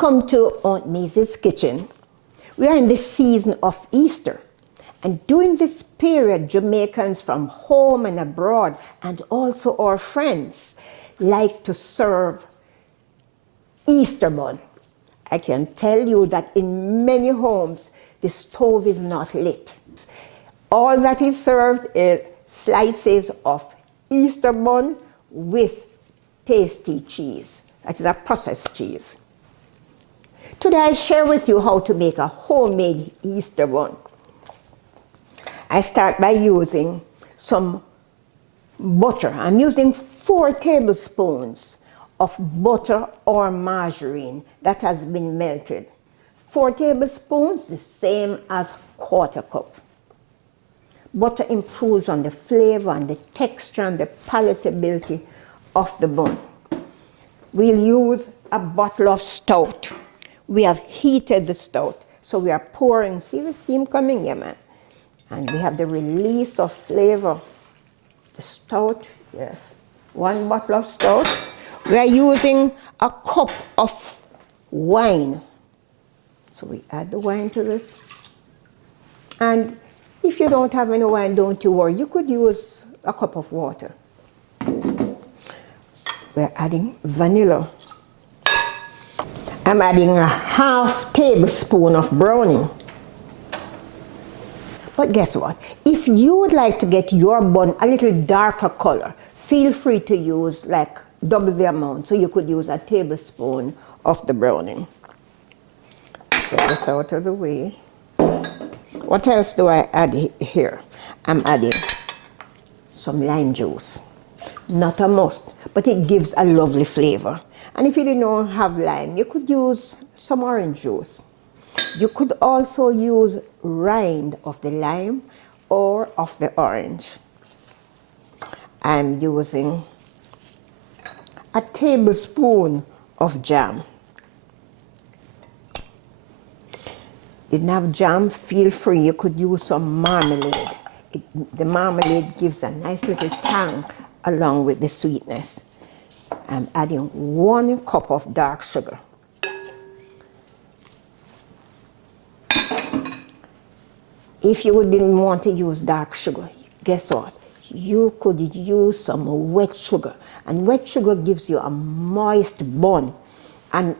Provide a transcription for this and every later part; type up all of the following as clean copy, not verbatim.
Welcome to Aunt Mazie's kitchen. We are in the season of Easter, and during this period, Jamaicans from home and abroad, and also our friends, like to serve Easter bun. I can tell you that in many homes, the stove is not lit. All that is served is slices of Easter bun with tasty cheese. That is a processed cheese. Today I'll share with you how to make a homemade Easter bun. I start by using some butter. I'm using 4 tablespoons of butter or margarine that has been melted. 4 tablespoons, the same as 1/4 cup. Butter improves on the flavor and the texture and the palatability of the bun. We'll use a bottle of stout. We have heated the stout, so we are pouring. See the steam coming here, man? And we have the release of flavor. The stout, yes. 1 bottle of stout. We are using a cup of wine. So we add the wine to this. And if you don't have any wine, don't you worry. You could use a cup of water. We're adding vanilla. I'm adding a 1/2 tablespoon of browning. But guess what? If you would like to get your bun a little darker color, feel free to use like double the amount. So you could use a tablespoon of the browning. Get this out of the way. What else do I add here? I'm adding some lime juice. Not a must, but it gives a lovely flavor. And if you didn't have lime, you could use some orange juice. You could also use rind of the lime or of the orange. I'm using a tablespoon of jam. Didn't have jam, feel free. You could use some marmalade. The marmalade gives a nice little tang along with the sweetness. I'm adding 1 cup of dark sugar. If you didn't want to use dark sugar, guess what? You could use some wet sugar. And wet sugar gives you a moist bun. And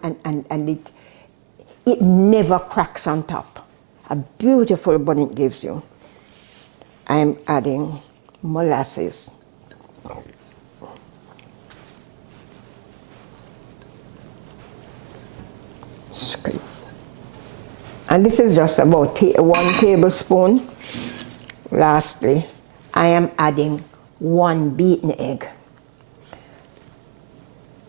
it never cracks on top. A beautiful bun it gives you. I'm adding molasses. Scrape. And this is just about 1 tablespoon. Lastly, I am adding 1 beaten egg.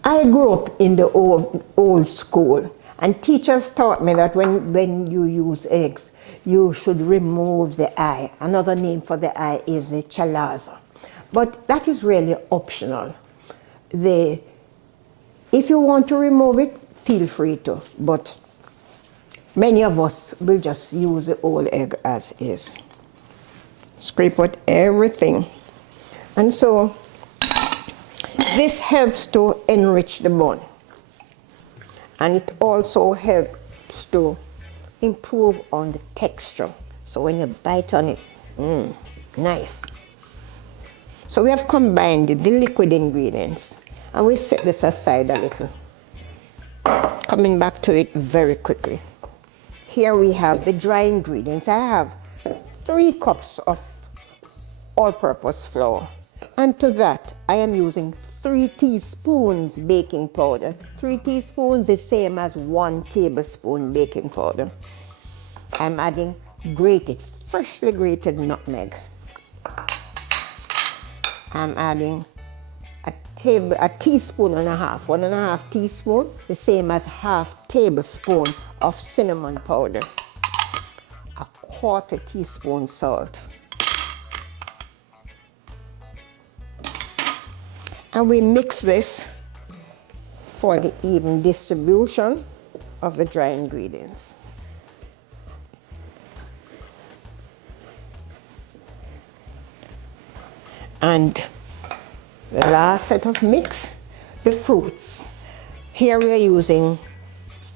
I grew up in the old school, and teachers taught me that when you use eggs, you should remove the eye. Another name for the eye is the chalaza. But that is really optional. If you want to remove it, feel free to. But many of us will just use the whole egg as is. Scrape out everything. And so this helps to enrich the bun. And it also helps to improve on the texture. So when you bite on it, nice. So we have combined the liquid ingredients, and we set this aside a little. Coming back to it very quickly. Here we have the dry ingredients. I have 3 cups of all-purpose flour. And to that, I am using 3 teaspoons baking powder. 3 teaspoons, the same as 1 tablespoon baking powder. I'm adding freshly grated nutmeg. I'm adding a teaspoon and a half, 1.5 teaspoon, the same as 1/2 tablespoon of cinnamon powder. A 1/4 teaspoon salt. And we mix this for the even distribution of the dry ingredients. And the last set of mix, the fruits. Here we are using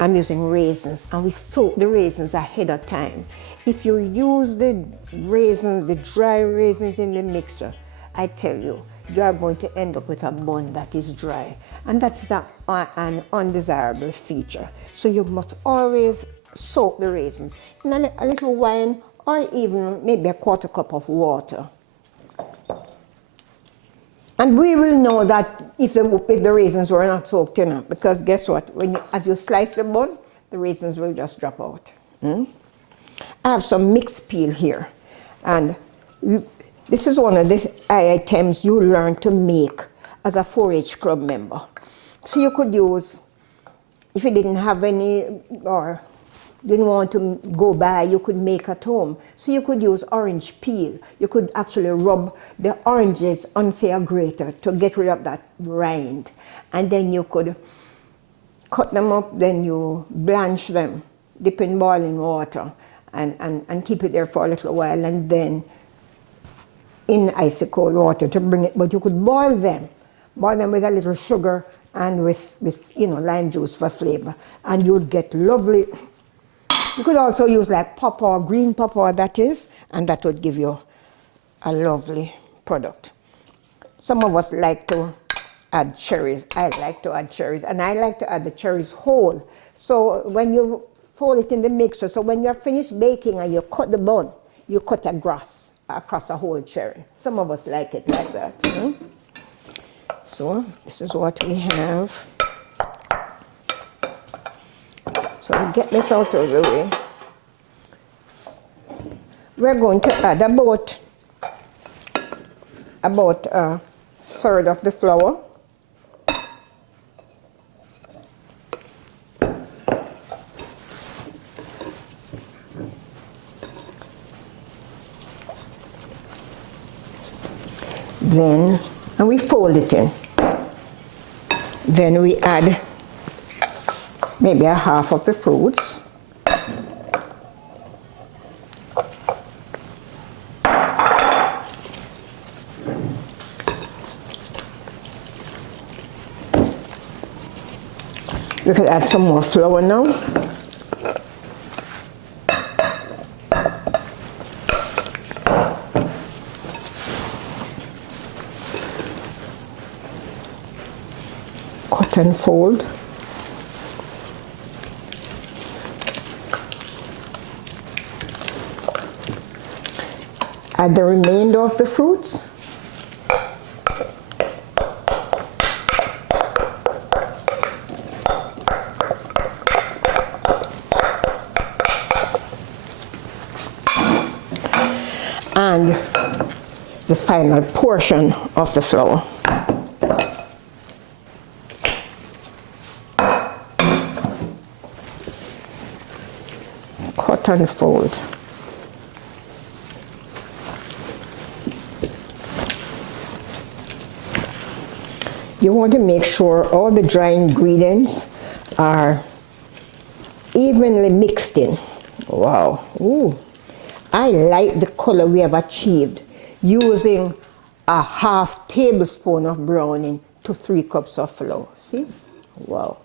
I'm using raisins, and we soak the raisins ahead of time. If you use the raisins, the dry raisins in the mixture, I tell you, you are going to end up with a bun that is dry, and that is an undesirable feature. So you must always soak the raisins in a little wine, or even maybe a quarter cup of water. And we will know that if the raisins were not soaked enough, because guess what? As you slice the bun, the raisins will just drop out. I have some mixed peel here, and this is one of the items you learn to make as a 4-H club member. So you could use, if you didn't have any or didn't want to go buy, you could make at home. So you could use orange peel. You could actually rub the oranges on, say, a grater to get rid of that rind. And then you could cut them up, then you blanch them, dip in boiling water, and keep it there for a little while, and then in icy cold water to bring it. But you could boil them with a little sugar and with lime juice for flavor, and you'd get lovely. You could also use like pawpaw, green pawpaw that is, and that would give you a lovely product. Some of us like to add cherries. I like to add cherries, and I like to add the cherries whole. So when you fold it in the mixer, so when you're finished baking and you cut the bun, you cut across a whole cherry. Some of us like it like that. So this is what we have. So we get this out of the way. We're going to add about a third of the flour. Then, and we fold it in. Then we add maybe a half of the fruits. We could add some more flour now. Cut and fold. Add the remainder of the fruits. And the final portion of the flour. Cut and fold. You want to make sure all the dry ingredients are evenly mixed in. Wow. Ooh. I like the color we have achieved using a half tablespoon of browning to 3 cups of flour. See? Wow.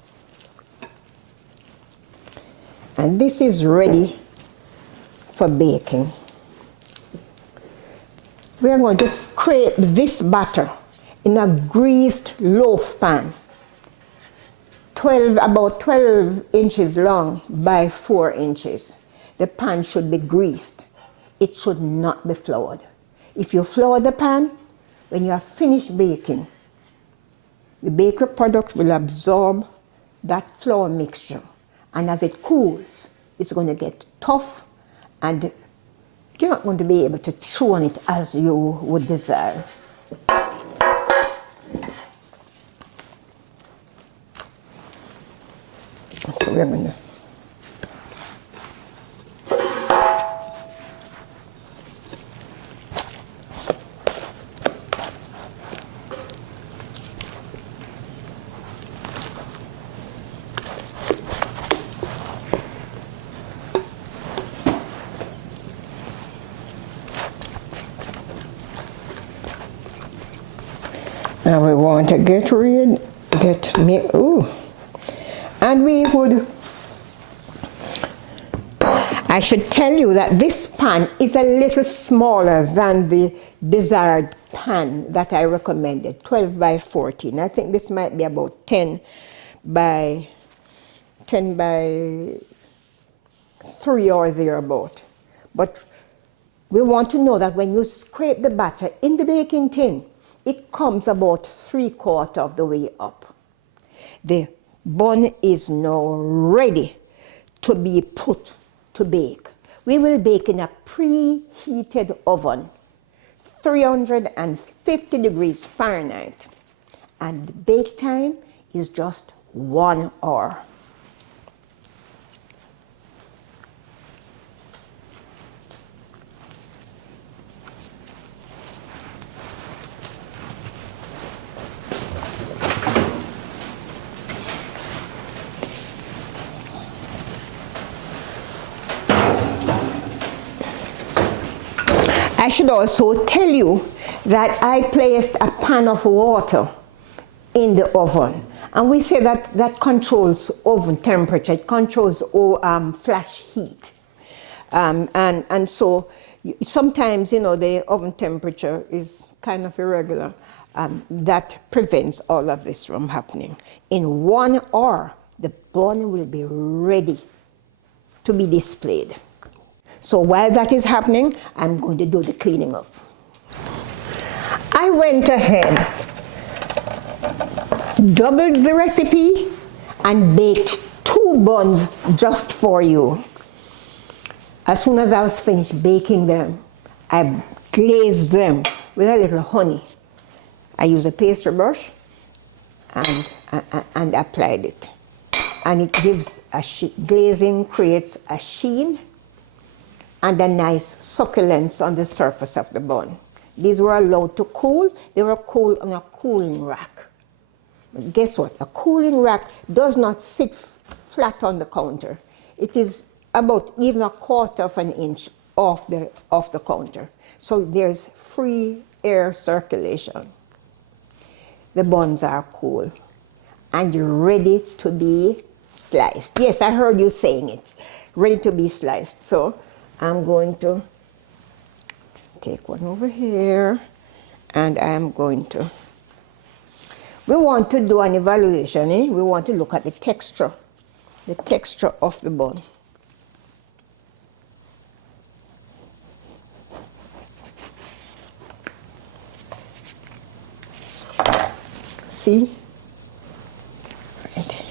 And this is ready for baking. We are going to scrape this batter in a greased loaf pan, about 12 inches long by 4 inches. The pan should be greased. It should not be floured. If you flour the pan, when you are finished baking, the bakery product will absorb that flour mixture. And as it cools, it's going to get tough, and you're not going to be able to chew on it as you would desire. So we're going to now we want to get rid, ooh. And we would I should tell you that this pan is a little smaller than the desired pan that I recommended, 12 by 14. I think this might be about 10 by 3 or thereabout. But we want to know that when you scrape the batter in the baking tin, it comes about 3/4 of the way up. The bun is now ready to be put to bake. We will bake in a preheated oven, 350 degrees Fahrenheit, and the bake time is just 1 hour. I should also tell you that I placed a pan of water in the oven. And we say that that controls oven temperature, it controls flash heat. And so sometimes, you know, the oven temperature is kind of irregular. That prevents all of this from happening. In 1 hour, the bun will be ready to be displayed. So while that is happening, I'm going to do the cleaning up. I went ahead, doubled the recipe, and baked 2 buns just for you. As soon as I was finished baking them, I glazed them with a little honey. I used a pastry brush and applied it. And it gives glazing creates a sheen and a nice succulence on the surface of the bun. These were allowed to cool. They were cooled on a cooling rack. But guess what? A cooling rack does not sit flat on the counter. It is about even 1/4 of an inch off the counter. So there's free air circulation. The buns are cool and ready to be sliced. Yes, I heard you saying it. Ready to be sliced. So I'm going to take one over here, and I'm going to, we want to do an evaluation, eh? We want to look at the texture of the bun. See? Right.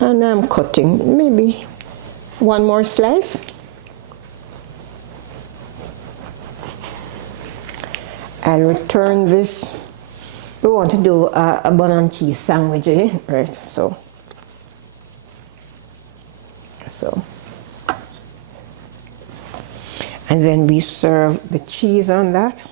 And I'm cutting maybe one more slice. I'll return this. We want to do a bun and cheese sandwich, eh? Right, so. And then we serve the cheese on that.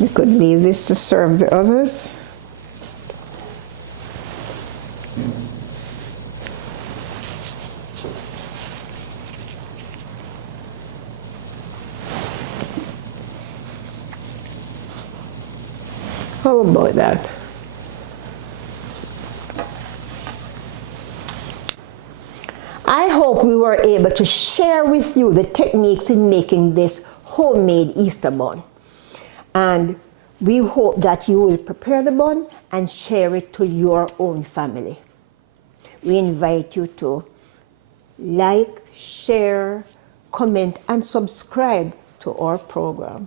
You could leave this to serve the others. How about that? I hope we were able to share with you the techniques in making this homemade Easter bun. And we hope that you will prepare the bun and share it to your own family. We invite you to like, share, comment, and subscribe to our program.